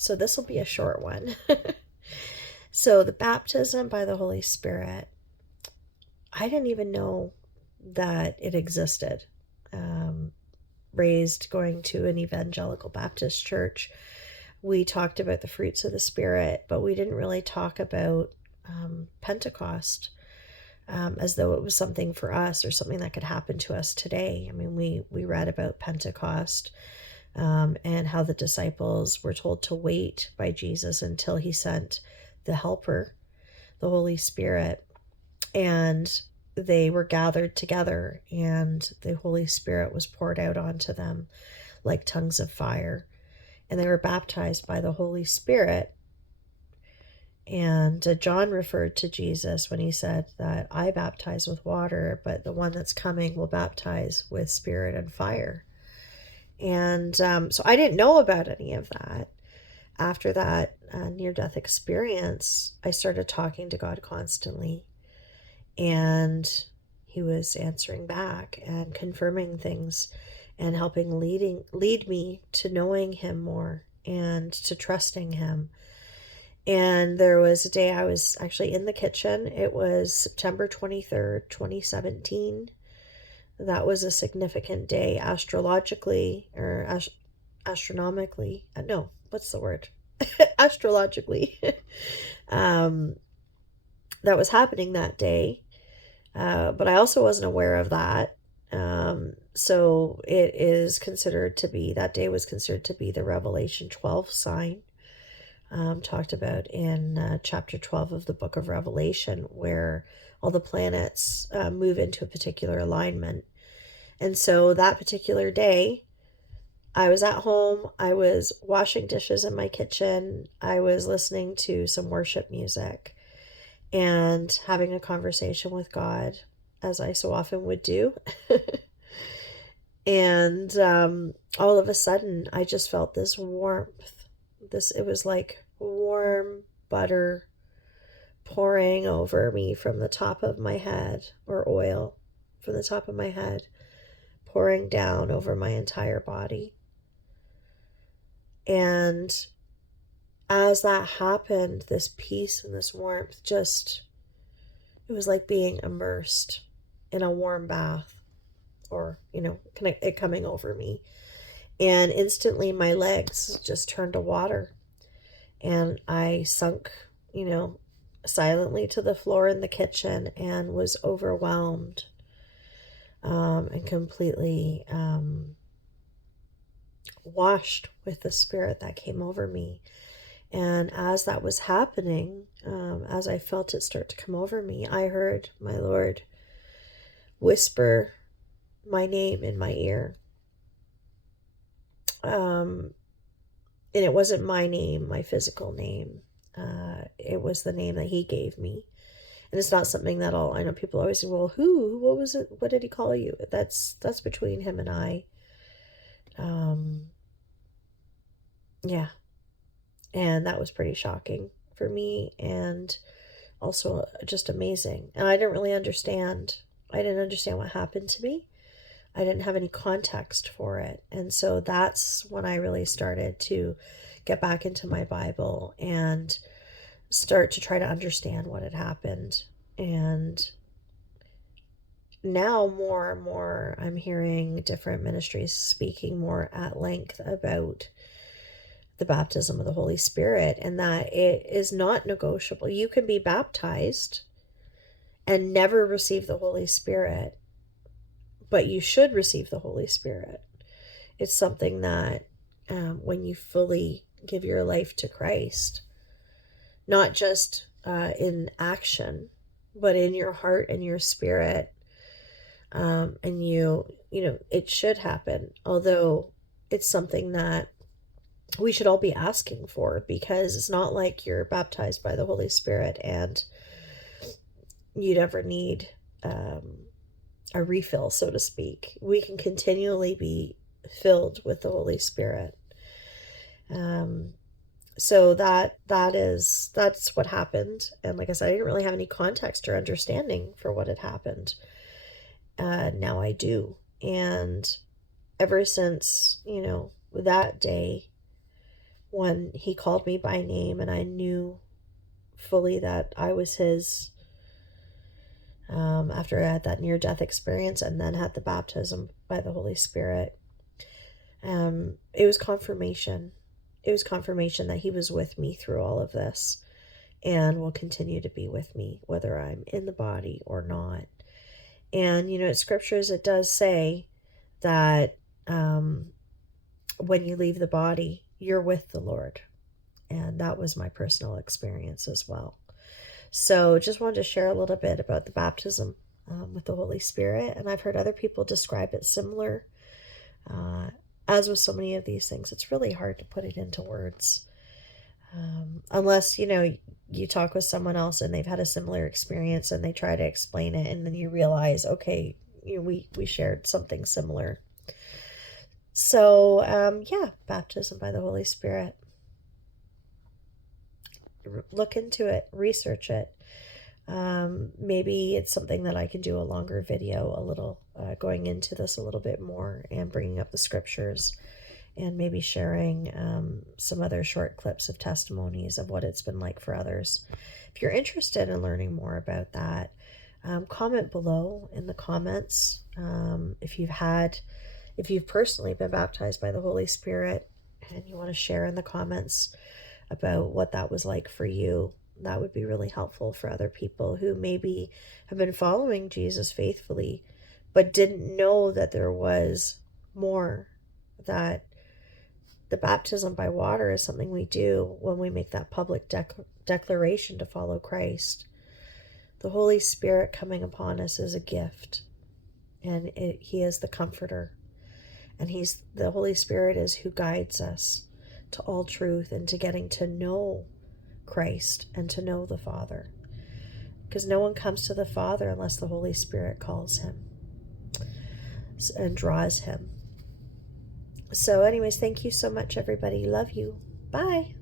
So this will be a short one. So the baptism by the Holy Spirit, I didn't even know that it existed. Raised going to an evangelical Baptist church, we talked about the fruits of the Spirit, but we didn't really talk about Pentecost as though it was something for us or something that could happen to us today. I mean, we read about Pentecost and how the disciples were told to wait by Jesus until he sent the Helper, the Holy Spirit, and they were gathered together and the Holy Spirit was poured out onto them like tongues of fire, and they were baptized by the Holy Spirit. And John referred to Jesus when he said that I baptize with water, but the one that's coming will baptize with spirit and fire. And so I didn't know about any of that. After that near-death experience, I started talking to God constantly, and he was answering back and confirming things and helping lead me to knowing him more and to trusting him. And there was a day I was actually in the kitchen. It was September 23rd, 2017. That was a significant day astrologically, or astronomically. No, what's the word? Astrologically. um, that was happening that day. But I also wasn't aware of that. So it is considered to be, that day was considered to be the Revelation 12 sign, talked about in chapter 12 of the book of Revelation, where all the planets move into a particular alignment. And so that particular day, I was at home, I was washing dishes in my kitchen, I was listening to some worship music and having a conversation with God, as I so often would do. And all of a sudden, I just felt this warmth. It was like warm butter pouring over me from the top of my head, or oil from the top of my head, pouring down over my entire body. And as that happened, this peace and this warmth just, it was like being immersed in a warm bath, or, it coming over me. And instantly my legs just turned to water. And I sunk, silently to the floor in the kitchen and was overwhelmed and completely washed with the Spirit that came over me. And as that was happening, as I felt it start to come over me, I heard my Lord whisper my name in my ear. And it wasn't my name, my physical name. It was the name that he gave me. And it's not something that I know people always say, well, what was it? What did he call you? That's between him and I. Yeah. And that was pretty shocking for me, and also just amazing. And I didn't really understand. I didn't understand what happened to me. I didn't have any context for it. And so that's when I really started to get back into my Bible and start to try to understand what had happened. And now more and more I'm hearing different ministries speaking more at length about the baptism of the Holy Spirit, and that it is not negotiable. You can be baptized and never receive the Holy Spirit, but you should receive the Holy Spirit. It's something that when you fully give your life to Christ, not just in action, but in your heart and your spirit, and it should happen. Although it's something that we should all be asking for, because it's not like you're baptized by the Holy Spirit and you'd ever need a refill, so to speak. We can continually be filled with the Holy Spirit. So that's what happened. And like I said, I didn't really have any context or understanding for what had happened. Now I do. And ever since, that day, when he called me by name and I knew fully that I was his, after I had that near-death experience and then had the baptism by the Holy Spirit. It was confirmation. It was confirmation that he was with me through all of this and will continue to be with me, whether I'm in the body or not. And, in scriptures, it does say that when you leave the body, you're with the Lord. And that was my personal experience as well. So just wanted to share a little bit about the baptism with the Holy Spirit. And I've heard other people describe it similar. As with so many of these things, it's really hard to put it into words. Unless, you talk with someone else and they've had a similar experience and they try to explain it, and then you realize, okay, we shared something similar. So, yeah, baptism by the Holy Spirit. Look into it, research it. Maybe it's something that I can do a longer video, a little going into this a little bit more and bringing up the scriptures, and maybe sharing some other short clips of testimonies of what it's been like for others. If you're interested in learning more about that, comment below in the comments. If you've personally been baptized by the Holy Spirit and you want to share in the comments about what that was like for you, that would be really helpful for other people who maybe have been following Jesus faithfully but didn't know that there was more, that the baptism by water is something we do when we make that public declaration to follow Christ. The Holy Spirit coming upon us is a gift, and he is the comforter, and the Holy Spirit is who guides us to all truth and to getting to know Christ and to know the Father, because no one comes to the Father unless the Holy Spirit calls him and draws him. So anyways, thank you so much, everybody. Love you. Bye.